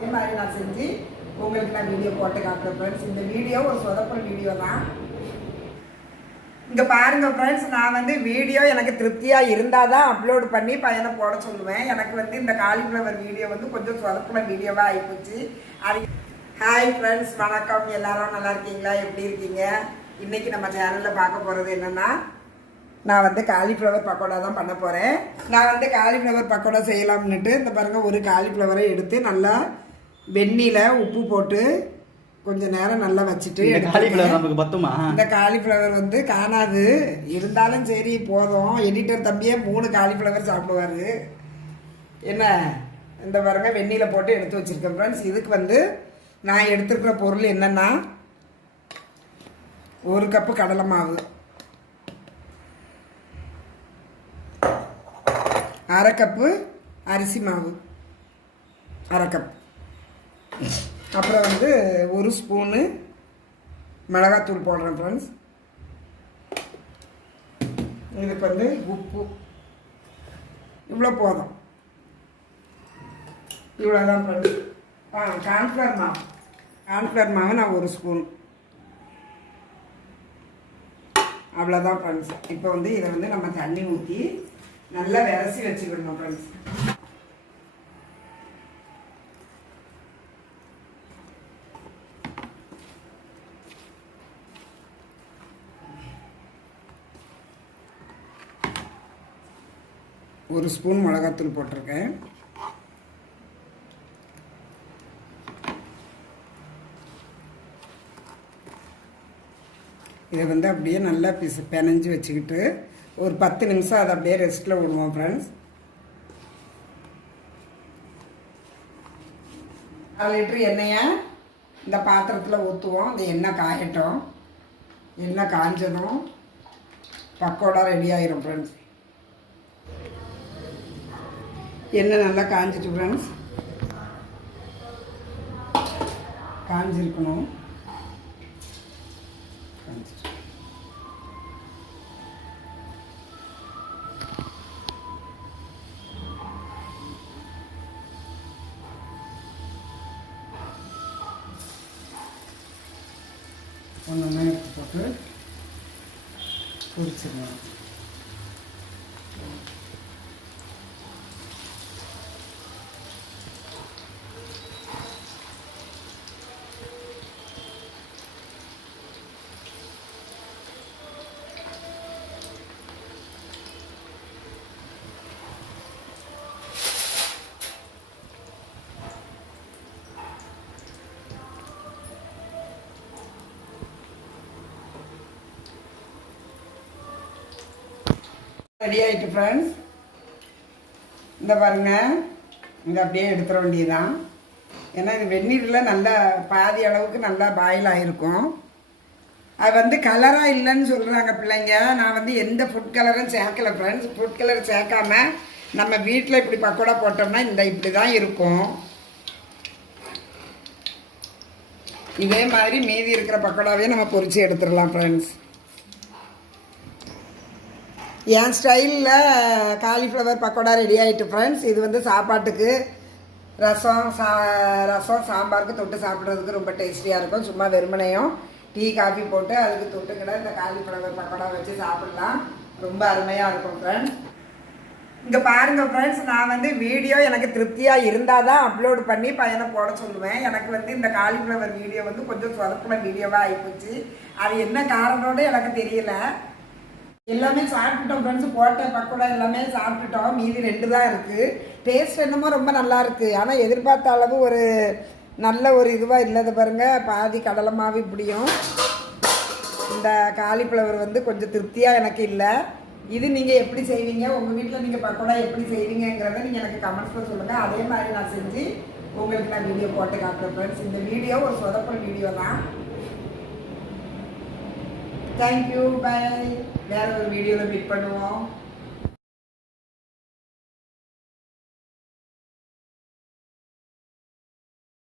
அதே மாதிரி நான் செஞ்சு உங்களுக்கு நான் வீடியோ போட்டு காட்டுறேன் ஃப்ரெண்ட்ஸ் இந்த வீடியோ ஒரு சொதப்பல் வீடியோ தான். இங்கே பாருங்கள் ஃப்ரெண்ட்ஸ் நான் வந்து வீடியோ எனக்கு திருப்தியாக இருந்தால் தான் அப்லோட் பண்ணி பையனை போட சொல்லுவேன். எனக்கு வந்து இந்த காலிஃப்ளவர் வீடியோ வந்து கொஞ்சம் சொதப்பின வீடியோவாக ஆகிப்போச்சு அது ஹாய் ஃப்ரெண்ட்ஸ் வணக்கம். எல்லாரும் நல்லா இருக்கீங்களா? எப்படி இருக்கீங்க? இன்றைக்கி நம்ம சேனலில் பார்க்க போகிறது என்னென்னா நான் வந்து காலிஃப்ளவர் பக்கோடா தான் பண்ண போகிறேன் நான் வந்து காலிஃப்ளவர் பக்கோடா செய்யலாம்னுட்டு இந்த பாருங்கள் ஒரு காலிஃப்ளவரை எடுத்து நல்லா வெந்நியில் உப்பு போட்டு கொஞ்ச நேரம் நல்லா வச்சுட்டு. காலிஃப்ளவர் நமக்கு பத்துமா? இந்த காலிஃப்ளவர் வந்து காணாது. இருந்தாலும் சரி போதும். எடிட்டர் தம்பியே மூணு காலிஃப்ளவர் சாப்பிடுவாரு. என்ன? இந்த பாருங்க வெந்நியில் போட்டு எடுத்து வச்சிருக்கேன் ஃப்ரெண்ட்ஸ் இதுக்கு வந்து நான் எடுத்துருக்கிற பொருள் என்னன்னா ஒரு கப்பு கடலை மாவு. அரை கப்பு அரிசி மாவு. அரை கப். அப்புறம் வந்து ஒரு ஸ்பூனு மிளகாத்தூள் போடுறேன் ஃப்ரெண்ட்ஸ் இதுக்கு வந்து உப்பு. இவ்வளோ போதும். இவ்வளோதான் ஃப்ரெண்ட்ஸ் ஆ கார்ன்ஃப்ளவர் மாவு. கார்ன்ஃப்ளவர் மாவு நான் ஒரு ஸ்பூன். அவ்வளோதான் ஃப்ரெண்ட்ஸ் இப்போ வந்து இதை வந்து நம்ம தண்ணி ஊற்றி நல்லா விரசி வச்சுக்கிடணும் ஃப்ரெண்ட்ஸ் ஒரு ஸ்பூன் மிளகாத்தூள் போட்டிருக்கேன். இதை வந்து அப்படியே நல்லா பிசு பெனஞ்சு வச்சுக்கிட்டு ஒரு பத்து நிமிஷம் அதை அப்படியே ரெஸ்ட்டில் விடுவோம் ஃப்ரெண்ட்ஸ் அரை லிட்டரு எண்ணெயை இந்த பாத்திரத்தில் ஊற்றுவோம் அந்த எண்ணெய் காயட்டும். எண்ணெய் காஞ்சதும் பக்கோடா ரெடி ஆயிரும் ஃப்ரெண்ட்ஸ் எண்ணெய் நல்லா காஞ்சிட்டு ஃப்ரெண்ட்ஸ் காஞ்சிருக்கணும். காஞ்சிட்டு. ஒன்று எடுத்து போட்டு பொரிச்சிடலாம் ரெடி ஆகிட்டு ஃப்ரெண்ட்ஸ் இந்த பாருங்க. இங்கே அப்படியே எடுத்துட வேண்டியதுதான். ஏன்னா இது வெந்நீரில் நல்லா பாதி அளவுக்கு நல்லா பாயில் ஆகிருக்கும் அது வந்து கலராக இல்லைன்னு சொல்கிறாங்க பிள்ளைங்க. நான் வந்து எந்த ஃபுட் கலரும் சேர்க்கல ஃப்ரெண்ட்ஸ் ஃபுட் கலர் சேர்க்காம நம்ம வீட்டில் இப்படி பக்கோடா போட்டோம்னா இந்த இப்படி தான் இருக்கும். இதே மாதிரி மீதி இருக்கிற பக்கோடாவே நம்ம பொறிச்சு எடுத்துடலாம் ஃப்ரெண்ட்ஸ் என் ஸ்டைலில் காலிஃப்ளவர் பக்கோடா ரெடி ஆகிட்டு ஃப்ரெண்ட்ஸ் இது வந்து சாப்பாட்டுக்கு ரசம் சா ரசம் சாம்பாருக்கு தொட்டு சாப்பிட்றதுக்கு ரொம்ப டேஸ்டியாக இருக்கும். சும்மா வெறுமனையும் டீ காஃபி போட்டு அதுக்கு தொட்டுக்கிட இந்த காலிஃப்ளவர் பக்கோடா வச்சு சாப்பிட்லாம். ரொம்ப அருமையாக இருக்கும் ஃப்ரெண்ட்ஸ் இங்கே பாருங்கள் ஃப்ரெண்ட்ஸ் நான் வந்து வீடியோ எனக்கு திருப்தியாக இருந்தால் தான் அப்லோடு பண்ணி பையனை போட சொல்லுவேன். எனக்கு வந்து இந்த காலிஃப்ளவர் வீடியோ வந்து கொஞ்சம் சொதப்பின வீடியோவாக ஆகிப்போச்சு அது என்ன காரணம்னு எனக்கு தெரியல. எல்லாமே சாப்பிட்டுட்டோம் ஃப்ரெண்ட்ஸ் போட்ட பக்கோடா எல்லாமே சாப்பிட்டுட்டோம். மீதி ரெண்டு தான் இருக்குது டேஸ்ட் என்னமோ ரொம்ப நல்லா இருக்குது ஆனால் எதிர்பார்த்த அளவு ஒரு நல்ல ஒரு இதுவாக இல்லாத பாருங்கள் பாதி கடலை மாவு இப்படியும். இந்த காலிஃப்ளவர் வந்து கொஞ்சம் திருப்தியாக எனக்கு இல்லை. இது நீங்கள் எப்படி செய்வீங்க? உங்கள் வீட்டில் நீங்கள் பக்கோடா எப்படி செய்வீங்கங்கிறத நீங்கள் எனக்கு கமெண்ட்ஸில் சொல்லுங்கள் அதே மாதிரி நான் செஞ்சு உங்களுக்கு நான் வீடியோ போட்டு காட்டுறேன் ஃப்ரெண்ட்ஸ் இந்த வீடியோ ஒரு சொதப்பல் வீடியோ தான். தேங்க்யூ பை வேற ஒரு வீடியோவில் மீட் பண்ணுவோம்.